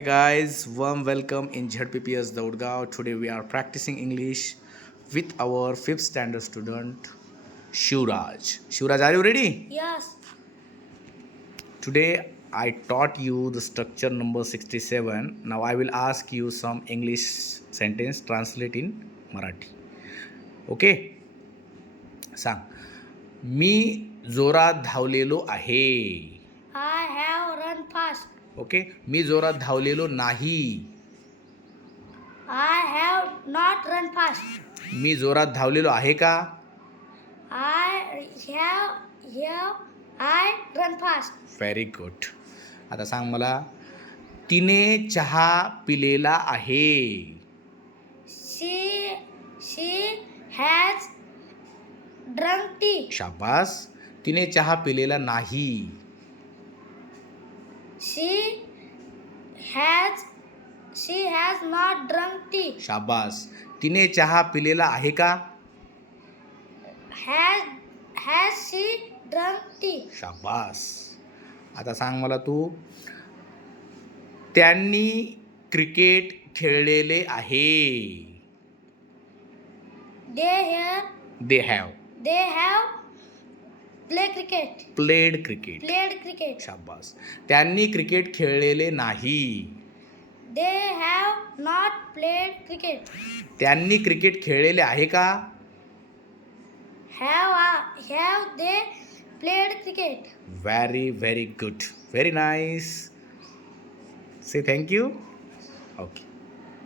Guys, warm welcome in ZPPS Daudgaon. Today we are practicing English with our 5th standard student Shuraj. Shuraj, are you ready? Yes. Today I taught you the structure number 67. Now I will ask you some English sentence translate in Marathi. Okay? सांग. मी जोरात धावलेलो आहे. I have run fast. Okay. मी जोरात धावलेलो नाही. I have not run fast. मी जोरात धावलेलो आहे का? I run fast. Very good. आता सांग मला, तिने चहा पिलेला आहे. She has drunk tea. शाबास. तिने चहा पिलेला नाही. She has not drunk tea. शाबास. तिने चहा पिलेला आहे का? Has she drunk tea? शाबास. आता सांग मला तू, त्यांनी क्रिकेट खेळलेले आहे. They have played cricket. शाबास. त्यांनी क्रिकेट खेळलेले नाही. They have not played cricket. त्यांनी क्रिकेट खेळलेले आहे का? Have they played cricket? Very good. Very nice. Say thank you. Okay.